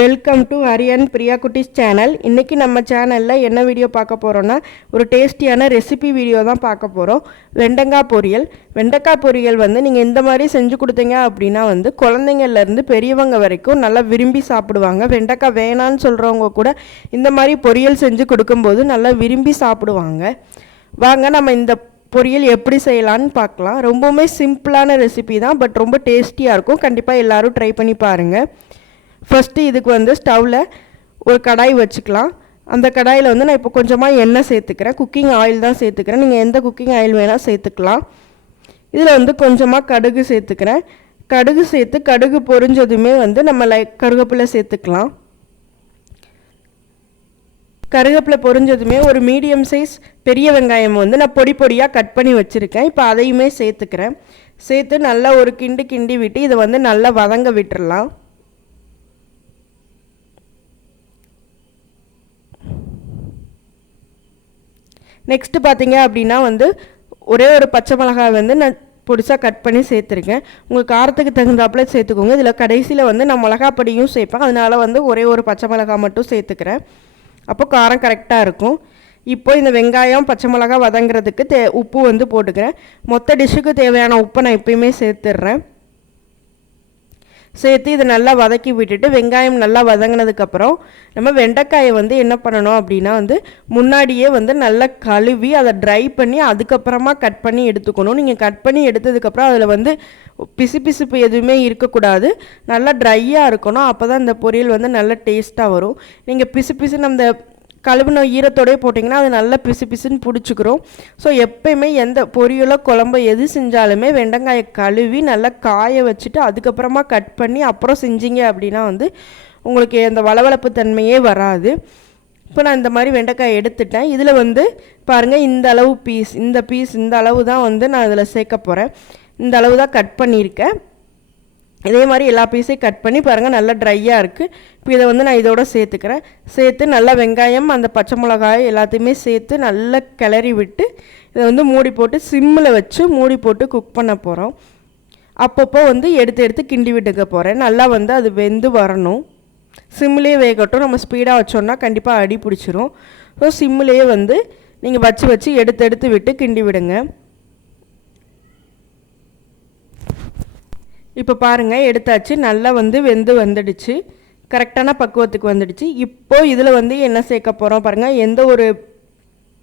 Welcome to Hariyan Priya குட்டிஸ் channel இன்றைக்கி நம்ம சேனலில் என்ன வீடியோ பார்க்க போகிறோன்னா ஒரு டேஸ்டியான ரெசிபி வீடியோ தான் பார்க்க போகிறோம் வெண்டங்காய் பொரியல். வெண்டைக்காய் பொரியல் வந்து நீங்கள் இந்த மாதிரி செஞ்சு கொடுத்தீங்க அப்படின்னா வந்து குழந்தைங்கள்லேருந்து பெரியவங்க வரைக்கும் நல்லா விரும்பி சாப்பிடுவாங்க. வெண்டைக்காய் வேணான்னு சொல்கிறவங்க கூட இந்த மாதிரி பொரியல் செஞ்சு கொடுக்கும்போது நல்லா விரும்பி சாப்பிடுவாங்க. வாங்க நம்ம இந்த பொரியல் எப்படி செய்யலான்னு பார்க்கலாம். ரொம்பவுமே சிம்பிளான ரெசிபி தான் பட் ரொம்ப டேஸ்டியாக இருக்கும். கண்டிப்பாக எல்லோரும் ட்ரை பண்ணி பாருங்கள் ஃபஸ்ட்டு இதுக்கு வந்து ஸ்டவ்வில் ஒரு கடாய் வச்சுக்கலாம். அந்த கடாயில் வந்து நான் இப்போ கொஞ்சமாக எண்ணெய் சேர்த்துக்கிறேன். குக்கிங் ஆயில் தான் சேர்த்துக்கிறேன். நீங்கள் எந்த குக்கிங் ஆயில் வேணால் சேர்த்துக்கலாம். இதில் வந்து கொஞ்சமாக கடுகு சேர்த்துக்கிறேன். கடுகு சேர்த்து கடுகு பொரிஞ்சதுமே வந்து நம்ம லைக் கருவேப்பிலை சேர்த்துக்கலாம். கருவேப்பிலை பொரிஞ்சதுமே ஒரு மீடியம் சைஸ் பெரிய வெங்காயம் வந்து நான் பொடி பொடியாக கட் பண்ணி வச்சுருக்கேன். இப்போ அதையுமே சேர்த்துக்கிறேன். சேர்த்து நல்லா ஒரு கிண்டு கிண்டி விட்டு இதை வந்து நல்லா வதங்க விட்டுடலாம் நெக்ஸ்ட்டு பார்த்தீங்க அப்படின்னா வந்து ஒரே ஒரு பச்சை மிளகாய் வந்து நான் பொடிசாக கட் பண்ணி சேர்த்துருக்கேன். உங்கள் காரத்துக்கு தகுந்தாப்புல சேர்த்துக்கோங்க. இதில் கடைசியில் வந்து நான் மிளகாப்படியும் சேர்ப்பேன். அதனால் வந்து ஒரே ஒரு பச்சை மிளகாய் மட்டும் சேர்த்துக்கிறேன். அப்போ காரம் கரெக்டாக இருக்கும். இப்போ இந்த வெங்காயம் பச்சை மிளகா வதங்குறதுக்கு தே உப்பு வந்து போட்டுக்கிறேன். மொத்த டிஷ்ஷுக்கு தேவையான உப்பை நான் எப்பயுமே சேர்த்துடுறேன். சேர்த்து இதை நல்லா வதக்கி விட்டுட்டு வெங்காயம் நல்லா வதங்கினதுக்கப்புறம் நம்ம வெண்டைக்காயை வந்து என்ன பண்ணணும் அப்படின்னா வந்து முன்னாடியே வந்து நல்லா கழுவி அதை ட்ரை பண்ணி அதுக்கப்புறமா கட் பண்ணி எடுத்துக்கணும். நீங்கள் கட் பண்ணி எடுத்ததுக்கப்புறம் அதில் வந்து பிசு பிசுப்பு எதுவுமே இருக்கக்கூடாது. நல்லா ட்ரையாக இருக்கணும். அப்போ தான் இந்த பொரியல் வந்து நல்லா டேஸ்ட்டாக வரும். நீங்கள் பிசு பிசுன்னு அந்த கழுவின ஈரத்தோடய போட்டிங்கன்னா அது நல்லா பிசு பிசுன்னு பிடிச்சிக்கிறோம் ஸோ எப்பயுமே எந்த பொரியலோ குழம்பு எது செஞ்சாலுமே வெண்டங்காயை கழுவி நல்லா காய வச்சுட்டு அதுக்கப்புறமா கட் பண்ணி அப்புறம் செஞ்சீங்க அப்படின்னா வந்து உங்களுக்கு அந்த வளவளப்பு தன்மையே வராது. இப்போ நான் இந்த மாதிரி வெண்டைக்காய் எடுத்துட்டேன். இதில் வந்து பாருங்கள் இந்த அளவு பீஸ் இந்த பீஸ் இந்த அளவு தான் வந்து நான் இதில் சேர்க்க போகிறேன் இந்த அளவு தான் கட் பண்ணியிருக்கேன். இதே மாதிரி எல்லா பீஸையும் கட் பண்ணி பாருங்கள் நல்லா ட்ரையாக இருக்குது இப்போ இதை வந்து நான் இதோட சேர்த்துக்கிறேன். சேர்த்து நல்லா வெங்காயம் அந்த பச்சை மிளகாய் எல்லாத்தையுமே சேர்த்து நல்லா கிளறி விட்டு இதை வந்து மூடி போட்டு சிம்மில் வச்சு மூடி போட்டு குக் பண்ண போகிறோம் அப்பப்போ வந்து எடுத்து எடுத்து கிண்டி விட்டுக்க போகிறேன் நல்லா வந்து அது வெந்து வரணும். சிம்மிலே வேகட்டும். நம்ம ஸ்பீடாக வச்சோன்னா கண்டிப்பாக அடி பிடிச்சிரும். ஸோ சிம்மிலேயே வந்து நீங்கள் வச்சு வச்சு எடுத்து எடுத்து விட்டு கிண்டி விடுங்க. இப்போ பாருங்கள் எடுத்தாச்சு. நல்லா வந்து வெந்து வந்துடுச்சு. கரெக்டான பக்குவத்துக்கு வந்துடுச்சு. இப்போது இதில் வந்து என்ன சேர்க்க போகிறோம் பாருங்கள் எந்த ஒரு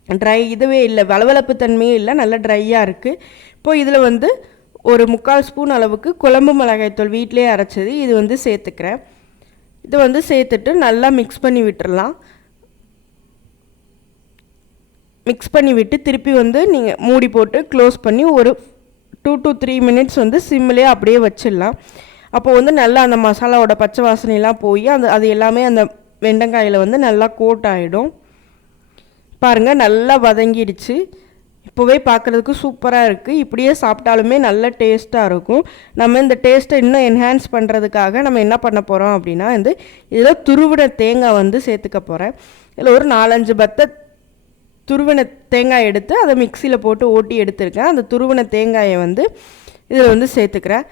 ட்ரை இதுவே இல்லை. வளவளப்பு தன்மையே இல்லை. நல்லா ட்ரையாக இருக்குது இப்போது இதில் வந்து ஒரு முக்கால் ஸ்பூன் அளவுக்கு குழம்பு மிளகாய்த்தூள் வீட்டிலே அரைச்சது. இது வந்து சேர்த்துக்கிறேன். இது வந்து சேர்த்துட்டு நல்லா மிக்ஸ் பண்ணி விட்டுடலாம் மிக்ஸ் பண்ணி விட்டு திருப்பி வந்து நீங்கள் மூடி போட்டு க்ளோஸ் பண்ணி ஒரு டூ டு த்ரீ மினிட்ஸ் வந்து சிம்மிலே அப்படியே வச்சிடலாம். அப்போ வந்து நல்லா அந்த மசாலாவோட பச்சை வாசனைலாம் போய் அந்த அது எல்லாமே அந்த வெண்டங்காயில் வந்து நல்லா கோட் ஆகிடும் பாருங்கள் நல்லா வதங்கிடுச்சு. இப்போவே பார்க்குறதுக்கு சூப்பராக இருக்குது இப்படியே சாப்பிட்டாலுமே நல்ல டேஸ்ட்டாக இருக்கும். நம்ம இந்த டேஸ்ட்டை இன்னும் என்ஹான்ஸ் பண்ணுறதுக்காக நம்ம என்ன பண்ண போகிறோம் அப்படின்னா வந்து இதில் துருவிட தேங்காய் வந்து சேர்த்துக்க போகிறேன் இதில் ஒரு நாலஞ்சு பத்தை துருவின தேங்காய் எடுத்து அதை மிக்சியில் போட்டு ஓட்டி எடுத்திருக்கேன். அந்த துருவின தேங்காயை வந்து இதில் வந்து சேர்த்துக்கிறேன்.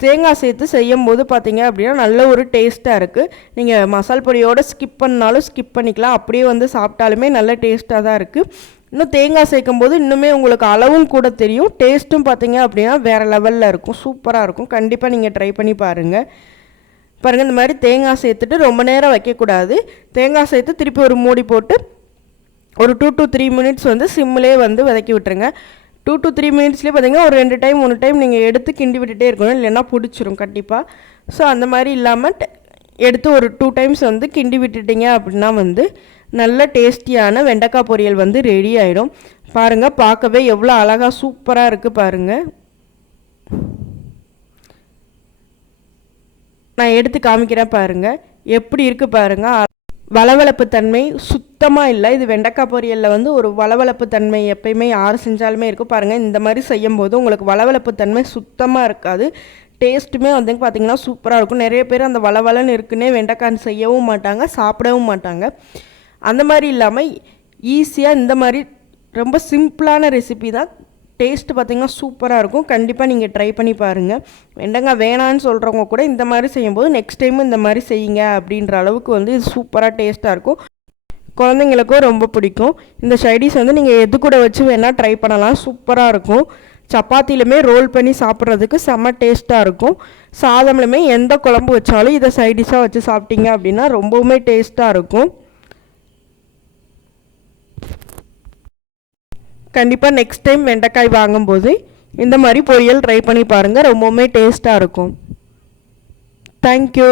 தேங்காய் சேர்த்து செய்யும் போது பார்த்தீங்க அப்படின்னா நல்ல ஒரு டேஸ்ட்டாக இருக்குது நீங்கள் மசால் பொடியோடு ஸ்கிப் பண்ணாலும் ஸ்கிப் பண்ணிக்கலாம். அப்படியே வந்து சாப்பிட்டாலுமே நல்ல டேஸ்ட்டாக தான் இருக்குது இன்னும் தேங்காய் சேர்க்கும் போது இன்னுமே உங்களுக்கு அளவும் கூட தெரியும். டேஸ்ட்டும் பார்த்தீங்க அப்படின்னா வேறு லெவலில் இருக்கும். சூப்பராக இருக்கும். கண்டிப்பாக நீங்கள் ட்ரை பண்ணி பாருங்கள் பாருங்கள் இந்த மாதிரி தேங்காய் சேர்த்துட்டு ரொம்ப நேரம் வைக்கக்கூடாது. தேங்காய் சேர்த்து திருப்பி ஒரு மூடி போட்டு ஒரு டூ டு த்ரீ மினிட்ஸ் வந்து சிம்மிலே வந்து வதக்கி விட்டுருங்க. டூ டு த்ரீ மினிட்ஸ்லேயே பார்த்தீங்கன்னா ஒரு ரெண்டு டைம் மூணு டைம் நீங்கள் எடுத்து கிண்டி விட்டுட்டே இருக்கணும். இல்லைன்னா பிடிச்சிரும் கண்டிப்பாக ஸோ அந்த மாதிரி இல்லாமல் எடுத்து ஒரு டூ டைம்ஸ் வந்து கிண்டி விட்டுட்டீங்க அப்படின்னா வந்து நல்ல டேஸ்டியான வெண்டைக்காய் பொரியல் வந்து ரெடி ஆகிடும் பாருங்கள் பார்க்கவே எவ்வளோ அழகாக சூப்பராக இருக்குது பாருங்கள் நான் எடுத்து காமிக்கிறேன் பாருங்கள் எப்படி இருக்குது பாருங்கள் வளவளப்பு தன்மை சுத் சுத்தமாக இல்லை. இது வெண்டைக்காய் பொரியலில் வந்து ஒரு வளவளப்பு தன்மை எப்பயுமே யார் செஞ்சாலுமே இருக்கும் பாருங்கள் இந்த மாதிரி செய்யும் போது உங்களுக்கு வளவளப்பு தன்மை சுத்தமாக இருக்காது. டேஸ்ட்டுமே வந்து பார்த்திங்கன்னா சூப்பராக இருக்கும். நிறைய பேர் அந்த வளவலன்னு இருக்குன்னே வெண்டைக்காய் செய்யவும் மாட்டாங்க சாப்பிடவும் மாட்டாங்க. அந்த மாதிரி இல்லாமல் ஈஸியாக இந்த மாதிரி ரொம்ப சிம்பிளான ரெசிபி தான். டேஸ்ட்டு பார்த்திங்கன்னா சூப்பராக இருக்கும். கண்டிப்பாக நீங்கள் ட்ரை பண்ணி பாருங்கள் வெண்டங்காய் வேணான்னு சொல்கிறவங்க கூட இந்த மாதிரி செய்யும்போது நெக்ஸ்ட் டைம் இந்த மாதிரி செய்யுங்க அப்படின்ற அளவுக்கு வந்து இது சூப்பராக டேஸ்ட்டாக இருக்கும். குழந்தைங்களுக்கும் ரொம்ப பிடிக்கும். இந்த சைடிஸ் வந்து நீங்கள் எது கூட வச்சு வேணால் ட்ரை பண்ணலாம். சூப்பராக இருக்கும். சப்பாத்திலுமே ரோல் பண்ணி சாப்பிட்றதுக்கு செம்ம டேஸ்ட்டாக இருக்கும். சாதம்லையுமே எந்த குழம்பு வச்சாலும் இதை சைடிஷாக வச்சு சாப்பிட்டீங்க அப்படின்னா ரொம்பவுமே டேஸ்ட்டாக இருக்கும். கண்டிப்பாக நெக்ஸ்ட் டைம் வெண்டைக்காய் வாங்கும்போது இந்த மாதிரி பொரியல் ட்ரை பண்ணி பாருங்கள் ரொம்பவுமே டேஸ்ட்டாக இருக்கும். தேங்க்யூ